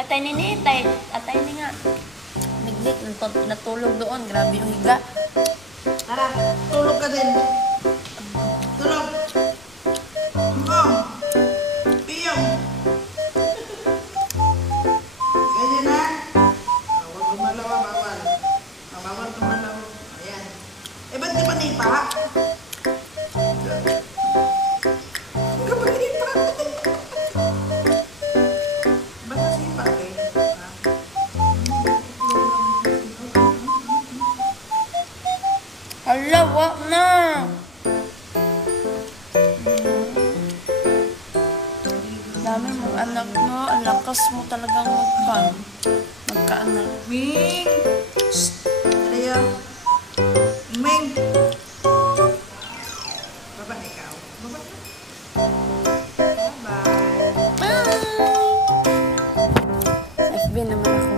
Atay ni atay ni nga. Naglit, natulog doon. Grabe yung higa. Tara, tulog ka din. Tulog. Oh, piyong. Ganyan na. Huwag gumalaw, bawal. Bawal gumalaw. Ayan. Eh, ba't di pa nipa? Kapag nipa. Ba't nasipa eh? Hala, wak na. Dami mong anak mo. Ang lakas mo talagang magkaanak. Ming! Shhh! Alaya. Ming! Baba ikaw. Baba. Bye-bye. Bye! Sa FB naman ako.